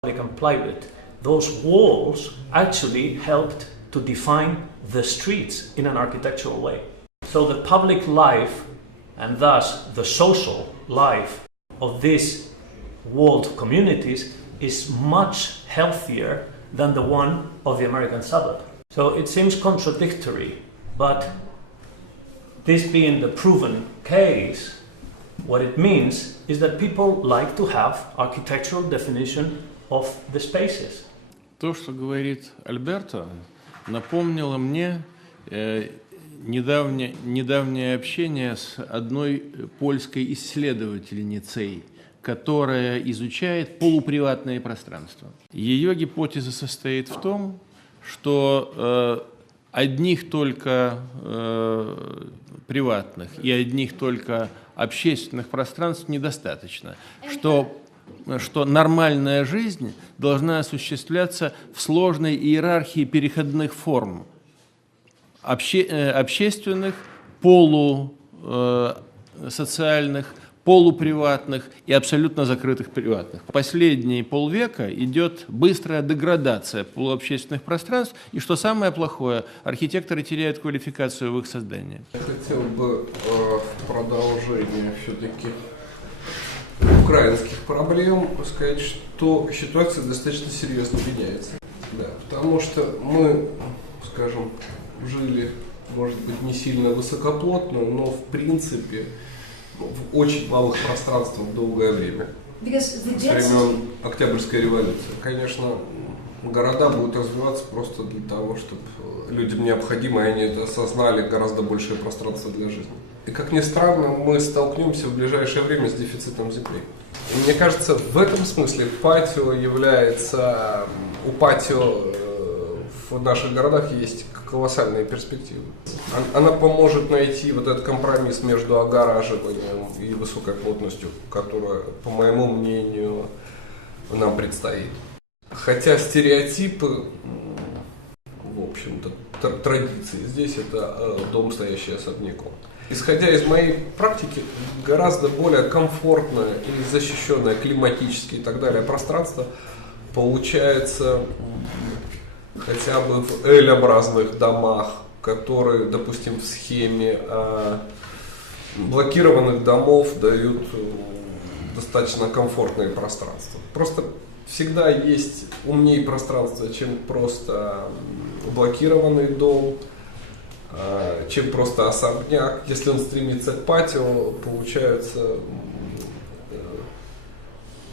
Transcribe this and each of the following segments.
public and private, those walls actually helped to define the streets in an architectural way. So the public life, and thus the social life of these walled communities, is much healthier than the one of the American suburb. So it seems contradictory, but this being the proven case, what it means is that people like to have architectural definition of the spaces. То, что говорит Альберто, напомнило мне недавнее общение с одной польской исследовательницей, которая изучает полуприватные пространства. Ее гипотеза состоит в том, что одних только приватных и одних только общественных пространств недостаточно, что нормальная жизнь должна осуществляться в сложной иерархии переходных форм общественных, полусоциальных, полуприватных и абсолютно закрытых приватных. Последние полвека идет быстрая деградация полуобщественных пространств, и, что самое плохое, архитекторы теряют квалификацию в их создании. Я хотел бы в продолжение все-таки украинских проблем сказать, что ситуация достаточно серьезно меняется. Да, потому что мы, скажем, жили, может быть, не сильно высокоплотно, но в принципе в очень малых пространствах долгое время. С времен Октябрьской революции. Конечно, города будут развиваться просто для того, чтобы людям необходимо, и они это осознали, гораздо большее пространство для жизни. И как ни странно, мы столкнемся в ближайшее время с дефицитом земли. И мне кажется, в этом смысле патио является, у патио в наших городах есть колоссальные перспективы. Она поможет найти вот этот компромисс между огораживанием и высокой плотностью, которая, по моему мнению, нам предстоит. Хотя стереотипы, в общем-то, традиции, здесь это дом, стоящий особняком. Исходя из моей практики, гораздо более комфортное и защищенное климатически и так далее пространство получается хотя бы в L-образных домах, которые, допустим, в схеме блокированных домов дают достаточно комфортные пространства. Просто всегда есть умнее пространство, чем просто блокированный дом, чем просто особняк. Если он стремится к патио, получаются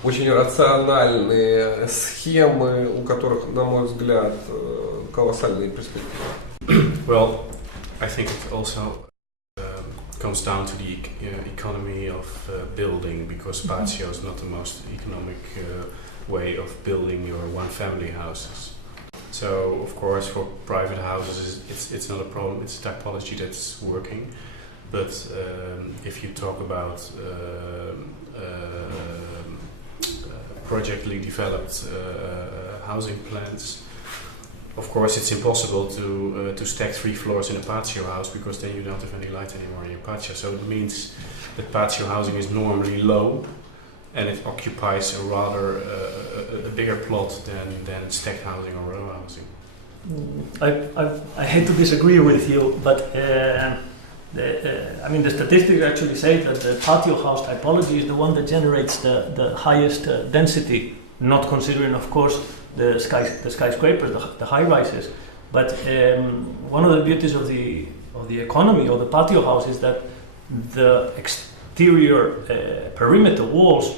очень рациональные схемы, у которых, на мой взгляд, колоссальные перспективы. Well, I think it also comes down to the economy of building, because patio is not the most economic way of building your one-family houses. So, of course, for private houses, it's not a problem. It's a typology that's working. But if you talk about projectly developed housing plans, of course, it's impossible to stack 3 floors in a patio house, because then you don't have any light anymore in your patio. So it means that patio housing is normally low, and it occupies a rather a bigger plot than stacked housing or row housing. I hate to disagree with you, but I mean, the statistics actually say that the patio house typology is the one that generates the highest density, not considering, of course, the skyscrapers, the high rises. But one of the beauties of the economy of the patio house is that the exterior perimeter walls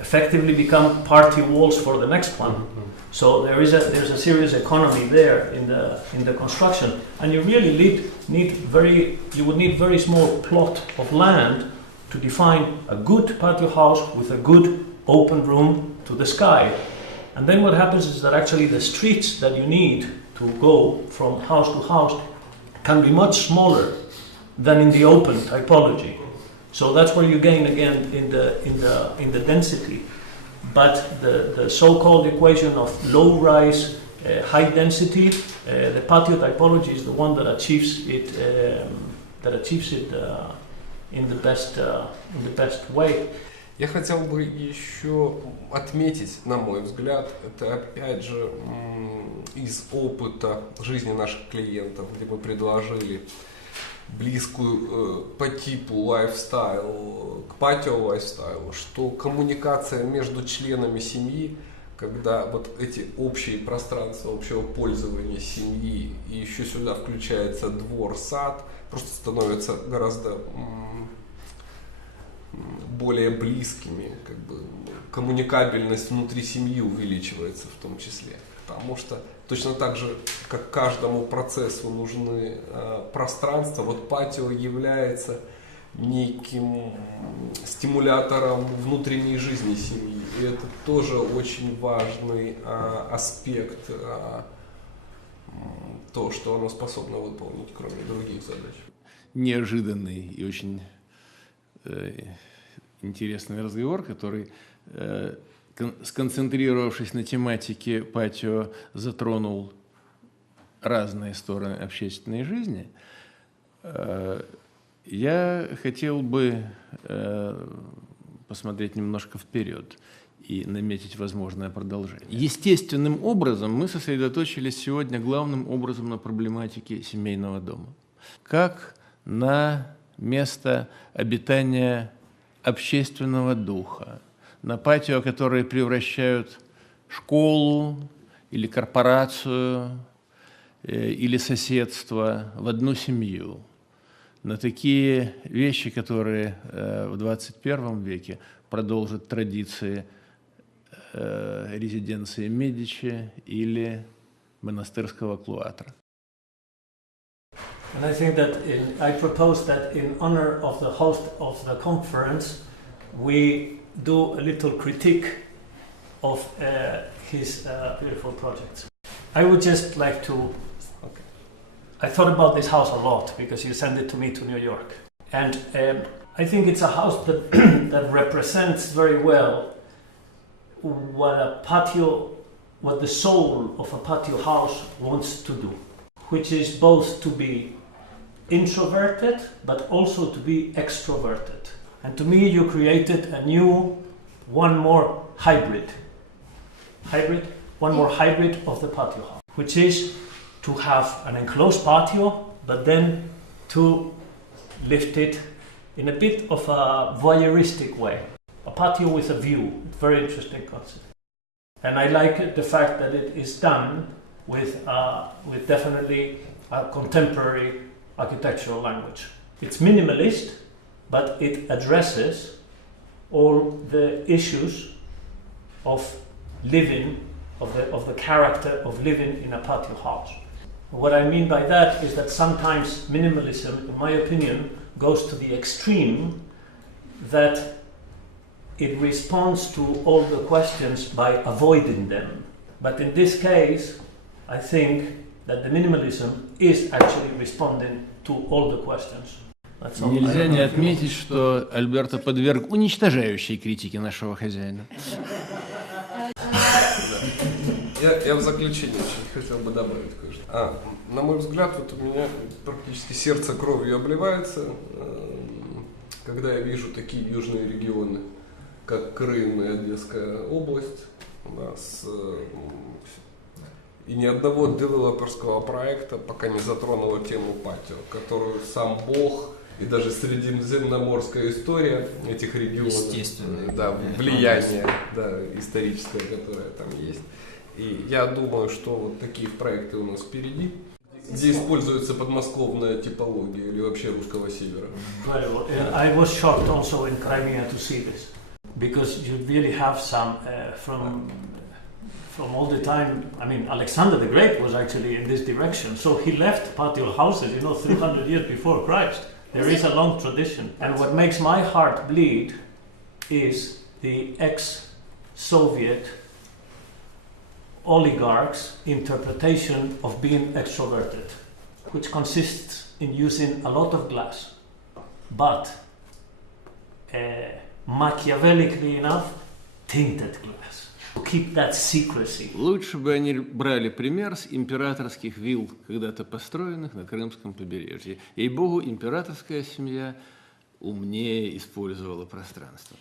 effectively become party walls for the next one. Mm-hmm. So there's a serious economy there in the construction, and you really would need very small plot of land to define a good patio house with a good open room to the sky. And then what happens is that actually the streets that you need to go from house to house can be much smaller than in the open typology. So that's where you gain again in the density. But the so-called equation of low-rise, high density, the patio typology is the one that achieves it in the best way. Я хотел бы еще отметить, на мой взгляд, это опять же из опыта жизни наших клиентов, где мы предложили близкую по типу лайфстайл к патио лайфстайлу, что коммуникация между членами семьи, когда вот эти общие пространства общего пользования семьи и еще сюда включается двор, сад, просто становятся гораздо более близкими, как бы коммуникабельность внутри семьи увеличивается в том числе. Потому что точно так же, как каждому процессу нужны пространства, вот патио является неким стимулятором внутренней жизни семьи. И это тоже очень важный аспект, то, что оно способно выполнить, кроме других задач. Неожиданный и очень интересный разговор, который, сконцентрировавшись на тематике патио, затронул разные стороны общественной жизни. Я хотел бы посмотреть немножко вперед и наметить возможное продолжение. Естественным образом мы сосредоточились сегодня главным образом на проблематике семейного дома. Как на место обитания общественного духа, на патио, которые превращают школу или корпорацию или соседство в одну семью, на такие вещи, которые в 21 веке продолжат традиции резиденции Медичи или монастырского клуатра. And I think that I propose that in honor of the host of the conference, we do a little critique of his beautiful projects. I would just like to. I thought about this house a lot because you sent it to me to New York, and I think it's a house that that represents very well what the soul of a patio house wants to do, which is both to be introverted but also to be extroverted. And to me you created a new, one more hybrid of the patio house, which is to have an enclosed patio but then to lift it in a bit of a voyeuristic way. A patio with a view, very interesting concept. And I like the fact that it is done with definitely a contemporary architectural language. It's minimalist, but it addresses all the issues of living, of the character of living in a patio house. What I mean by that is that sometimes minimalism, in my opinion, goes to the extreme that it responds to all the questions by avoiding them. But in this case, I think that the minimalism is actually responding to all the questions. Нельзя не отметить, что Альберто подверг уничтожающей критике нашего хозяина. Я в заключение очень хотел бы добавить кое-что. На мой взгляд, вот у меня практически сердце кровью обливается, когда я вижу такие южные регионы, как Крым и Одесская область, и ни одного девелоперского проекта пока не затронула тему патио, которую сам Бог и даже средиземноморская история этих регионов, да, влияние, да, историческое, которое там есть. И я думаю, что вот такие проекты у нас впереди, где используется подмосковная типология или вообще русского севера. I was shocked also in Crimea to see this, because you really have some from all the time. I mean, Alexander the Great was actually in this direction, so he left patio houses, 300 years before Christ. There is a long tradition, and what makes my heart bleed is the ex-Soviet oligarchs' interpretation of being extroverted, which consists in using a lot of glass, but Machiavellically enough, tinted glass. To keep that secrecy. Лучше бы они брали пример с императорских вилл, когда-то построенных на Крымском побережье. Ей-богу, императорская семья умнее использовала пространство.